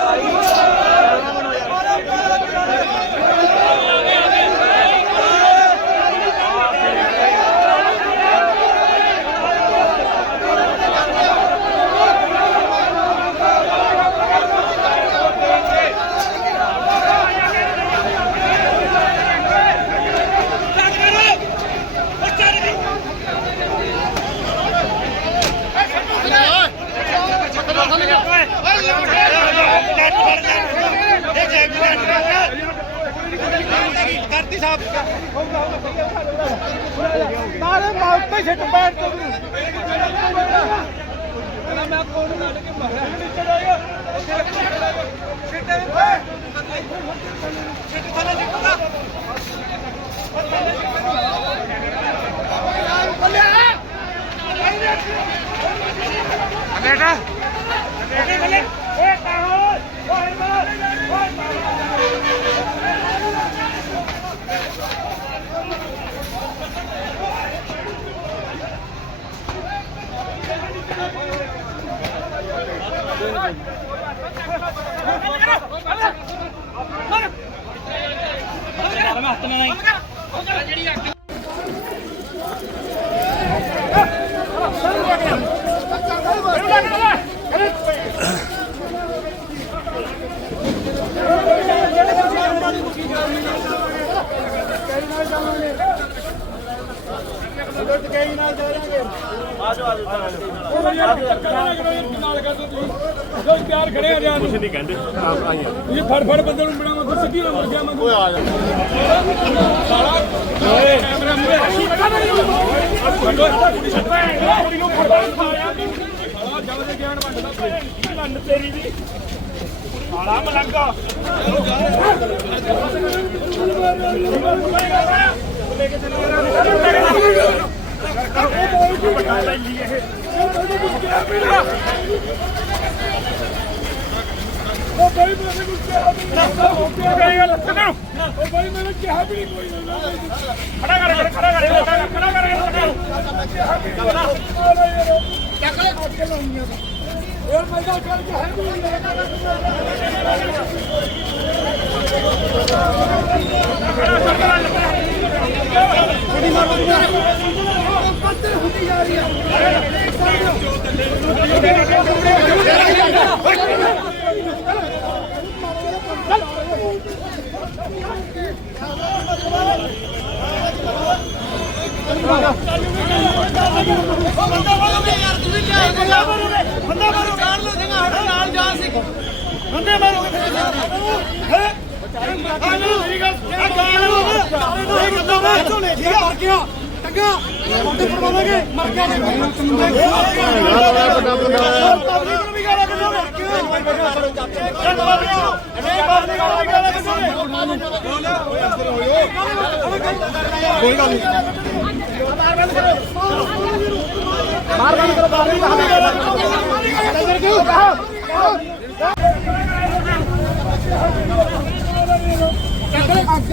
Oh, yeah. ਕਰਤੀ ਸਾਹਿਬ ਨਾਲੇ ਮਾਰ ਤੇ ਛੱਟ ਬੈਠ ਤੂੰ ਮੈਂ ਕੋਲ ਕੱਢ ਕੇ ਮਾਰਿਆ। ਨੀਚੇ ਆ ਗਿਆ ਉੱਥੇ ਛੱਟੇ ਛੱਟ ਥੱਲੇ ਨਿਕਲਦਾ ਬੇਟਾ। ਬੇਟੇ ਓਏ ਕਾਹੋ ਓਏ ਮਾਰ ਓਏ ਮਾਰ Come on, come on. ਜੋ ਪਿਆਰ ਖੜੇ ਆ ਜਾਨ ਕੁਛ ਨਹੀਂ ਕਹਿੰਦੇ ਇਹ ਫੜ ਫੜ ਬੰਦੇ ਨੂੰ ਬਣਾਵਾ ਫਿਰ ਸਿੱਧੀ ਨਾ ਮਰ ਗਿਆ ਮੈਂ ਓਏ ਆ ਜਾ ਸਾਲਾ ਓਏ ਕੈਮਰਾ ਮੂਰੇ ਕੁੜੀ ਛੱਪਾ ਕੁੜੀ ਨੂੰ ਫੜਵਾ ਸਾਲਿਆ ਸਾਲਾ ਜਦ ਦੇ ਗਿਆਨ ਵੰਡਦਾ ਲੰਨ ਤੇਰੀ ਦੀ ਸਾਲਾ ਮਲੰਗਾ ਉਹ ਭਾਈ ਮੇਰੇ ਕੋਲ ਕਿਹਾ ਵੀ ਨਹੀਂ ਉਹ ਕਿਹਾ ਕਰੇਗਾ ਲੱਖਣਾ ਉਹ ਭਾਈ ਮੈਨੂੰ ਕਿਹਾ ਵੀ ਨਹੀਂ ਕੋਈ ਨਾ ਖੜਾ ਕਰ ਖੜਾ ਕਰ ਖੜਾ ਕਰ ਖੜਾ ਕਰ ਚੱਕ ਲੈ। ਖੱਟ ਕੇ ਲਾਉਣੀਆਂ ਇਹ ਮੈਂ ਤਾਂ ਕਰ ਕੇ ਹੈ ਵੀ ਨਹੀਂ ਹੁੰਦੀ ਜਾ ਰਹੀ ਹੈ ਬੰਦਾ ਮਾਰੋ ਕਾਰ ਲੋ ਜਗਾ ਹਟ ਨਾਲ ਜਾ ਸੀ ਬੰਦੇ ਮਾਰੋਗੇ ਫਿਰ ਹੈ ਆ ਲੋ ਮੇਰੀ ਗੱਲ ਆ ਗਾਲ ਲੋ ਇਹ ਬੰਦਾ ਮਾਰ ਝੋਲੇ ਠੀਕ ਮਰ ਗਿਆ ਟੰਗਾ ਮੁੰਡੇ ਪਰਵਾਵਾਂਗੇ ਮਰ ਗਿਆ ਨੇ ਵੱਡਾ ਬੰਦਾ ਪਬਲਿਕ ਨੂੰ ਵੀ ਗਾਲਾਂ ਕੱਢੋਗੇ ਕਿਉਂ ਚੱਲ ਪਬਲਿਕ ਨੂੰ ਨਹੀਂ ਪਬਲਿਕ ਨੂੰ ਵੀ ਗਾਲਾਂ ਕੱਢੋਗੇ ਕੋਈ ਗੱਲ ਨਹੀਂ। ਮਾਰ ਬੰਦ ਕਰੋ। ਬਾਹਰ ਨਹੀਂ ਬਾਹਰ ਅੰਦਰ ਕਿਉਂ ਚੱਕਲੇ ਅੱਗ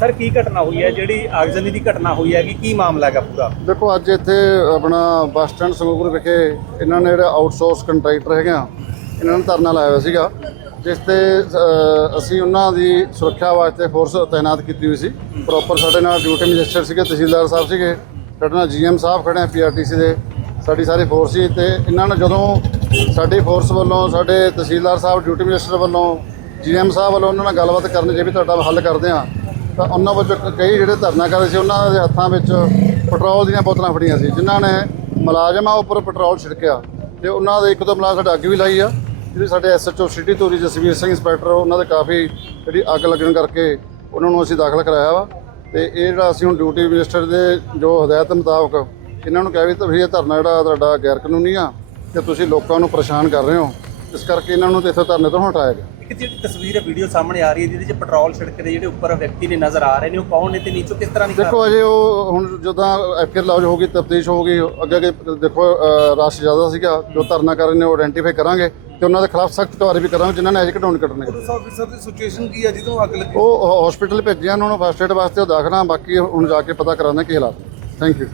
ਸਰ, ਕੀ ਘਟਨਾ ਹੋਈ ਹੈ? ਜਿਹੜੀ ਆਗਜ਼ਨੀ ਦੀ ਘਟਨਾ ਹੋਈ ਹੈ ਕਿ ਕੀ ਮਾਮਲਾ ਹੈਗਾ ਪੂਰਾ? ਦੇਖੋ, ਅੱਜ ਇੱਥੇ ਆਪਣਾ ਬੱਸ ਸਟੈਂਡ ਸੰਗਰੂਰ ਵਿਖੇ ਇਹਨਾਂ ਨੇ ਜਿਹੜੇ ਆਊਟਸੋਰਸ ਕੰਟਰੈਕਟਰ ਹੈਗੇ ਆ, ਇਹਨਾਂ ਨੇ ਧਰਨਾ ਲਾਇਆ ਹੋਇਆ ਸੀਗਾ, ਜਿਸ ਤੇ ਅਸੀਂ ਉਹਨਾਂ ਦੀ ਸੁਰੱਖਿਆ ਵਾਸਤੇ ਫੋਰਸ ਤਾਇਨਾਤ ਕੀਤੀ ਹੋਈ ਸੀ। ਪ੍ਰੋਪਰ ਸਾਡੇ ਨਾਲ ਡਿਊਟੀ ਮੈਜਿਸਟਰ ਸੀਗੇ, ਤਹਿਸੀਲਦਾਰ ਸਾਹਿਬ ਸੀਗੇ, ਸਾਡੇ ਨਾਲ ਜੀਐਮ ਸਾਹਿਬ ਖੜੇ ਆ, ਪੀਆਰਟੀਸੀ ਦੇ, ਸਾਡੀ ਸਾਰੀ ਫੋਰਸ ਸੀ ਤੇ ਇਹਨਾਂ ਨੇ ਜਦੋਂ ਸਾਡੀ ਫੋਰਸ ਵੱਲੋਂ, ਸਾਡੇ ਤਹਿਸੀਲਦਾਰ ਸਾਹਿਬ, ਡਿਊਟੀ ਮੈਜਿਸਟਰ ਵੱਲੋਂ, ਜੀਐਮ ਸਾਹਿਬ ਵੱਲੋਂ ਉਹਨਾਂ ਨਾਲ ਗੱਲਬਾਤ ਕਰਨ ਜੇ ਵੀ ਤੁਹਾਡਾ ਹੱਲ ਕਰਦੇ ਆ ਤਾਂ ਉਹਨਾਂ ਵੱਲੋਂ ਕਈ ਜਿਹੜੇ ਧਰਨਾ ਕਰ ਰਹੇ ਸੀ, ਉਹਨਾਂ ਦੇ ਹੱਥਾਂ ਵਿੱਚ ਪੈਟਰੋਲ ਦੀਆਂ ਬੋਤਲਾਂ ਫੜੀਆਂ ਸੀ, ਜਿਨ੍ਹਾਂ ਨੇ ਮੁਲਾਜ਼ਮਾਂ ਉੱਪਰ ਪੈਟਰੋਲ ਛਿੜਕਿਆ ਤੇ ਉਹਨਾਂ ਦੇ ਇੱਕ ਦੋ ਮੁਲਾਜ਼ਮ ਸਾਡੇ ਅੱਗ ਵੀ ਲਾਈ ਆ, ਜਿਹੜੀ ਸਾਡੇ SHO city Dhuri Jasvir Singh inspector, ਉਹਨਾਂ ਦੇ ਕਾਫੀ ਜਿਹੜੀ ਅੱਗ ਲੱਗਣ ਕਰਕੇ ਉਹਨਾਂ ਨੂੰ ਅਸੀਂ ਦਾਖਲ ਕਰਾਇਆ ਵਾ ਤੇ ਇਹ ਜਿਹੜਾ ਅਸੀਂ ਹੁਣ ਡਿਊਟੀ ਮਿਨਿਸਟਰ ਦੇ ਜੋ ਹਦਾਇਤ ਮੁਤਾਬਕ ਇਹਨਾਂ ਨੂੰ ਕਿਹਾ ਵੀ ਤੁਸੀਂ ਇਹ ਧਰਨਾ ਜਿਹੜਾ ਤੁਹਾਡਾ ਗੈਰ ਕਾਨੂੰਨੀ ਆ ਤੇ ਤੁਸੀਂ ਲੋਕਾਂ ਨੂੰ ਪਰੇਸ਼ਾਨ ਕਰ ਰਹੇ ਹੋ, ਇਸ ਕਰਕੇ ਇਹਨਾਂ ਨੂੰ ਤੇ ਇੱਥੇ ਧਰਨੇ ਤੋਂ ਹਟਾਇਆ ਗਿਆ। ਇੱਕ ਜਿਹੜੀ ਤਸਵੀਰ ਹੈ ਵੀਡੀਓ ਸਾਹਮਣੇ ਆ ਰਹੀ ਹੈ ਜਿਹਦੇ 'ਚ ਪੈਟਰੋਲ ਛਿੜਕ ਦੇ ਜਿਹੜੇ ਉੱਪਰ ਵਿਅਕਤੀ ਨੇ ਨਜ਼ਰ ਆ ਰਹੇ ਨੇ ਉਹ ਕੌਣ ਨੇ ਤੇ ਨੀਚੋਂ ਕਿਸ ਤਰ੍ਹਾਂ ਦੀ ਦੇਖੋ ਅਜੇ ਉਹ ਹੁਣ ਜਦੋਂ ਐਫਆਰ ਲੌਜ ਹੋ ਗਈ ਤਫਤੀਸ਼ ਹੋ ਗਈ ਅੱਗੇ ਅੱਗੇ ਦੇਖੋ ਰਸ਼ ਜ਼ਿਆਦਾ ਸੀਗਾ ਜੋ ਧਰਨਾ ਕਰ ਰਹੇ ਨੇ ਉਹ ਆਇਡੈਂਟੀਫਾਈ ਕਰਾਂਗੇ ਤੇ ਉਹਨਾਂ ਦੇ ਖਿਲਾਫ ਸਖਤ ਕਾਰਵਾਈ ਵੀ ਕਰਾਂਗੇ ਜਿਨ੍ਹਾਂ ਨੇ ਅਜੇ ਘਟਾਉਣ ਕੱਢਣੇ ਪੁਲਿਸ ਆਫੀਸਰ ਦੀ ਸਿਚੁਏਸ਼ਨ ਕੀ ਹੈ ਜਦੋਂ ਅੱਗ ਲੱਗੀ? ਉਹ ਹਸਪੀਟਲ ਭੇਜਿਆ ਉਹਨਾਂ ਨੂੰ ਫਸਟ ਏਡ ਵਾਸਤੇ ਉਹ ਦਾਖਲਾ ਬਾਕੀ ਹੁਣ ਜਾ ਕੇ ਪਤਾ ਕਰਾਉਂਦੇ ਕੀ ਹਾਲਾਤ ਥੈਂਕ ਯੂ